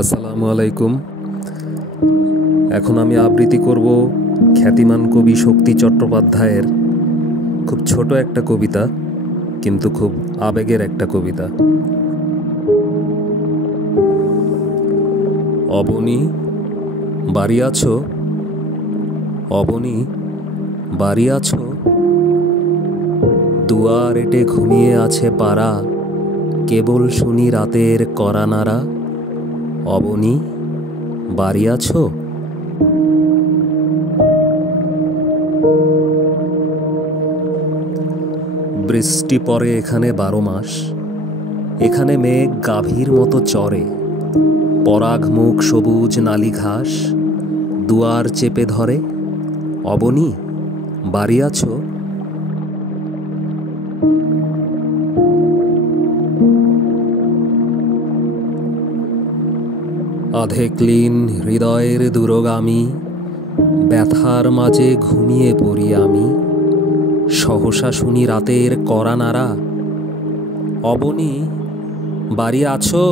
আসসালামু আলাইকুম। এখন আমি আবৃত্তি করব খ্যাতিমান কবি শক্তি চট্টোপাধ্যায়ের খুব ছোট একটা কবিতা, কিন্তু খুব আবেগের একটা কবিতা। অবনী বাড়ি আছো? অবনী বাড়ি আছো? দুয়ার এটে ঘুমিয়ে আছে পাড়া, কেবল শুনি রাতের কড়া নাড়া। অবনী বাড়ি আছো? বৃষ্টি পড়ে এখানে 12 মাস, এখানে মেঘ গাভীর মতো চড়ে। পরাগ মুখ সবুজ নালি ঘাস দুয়ার চেপে ধরে। অবনী বাড়ি আছো? আধে ক্লীন হৃদয়ের দূরগামী, ব্যথার মাঝে ঘুমিয়ে পড়ি আমি। সহসা শুনি রাতের কড়া নাড়া। অবনী বাড়ি আছো?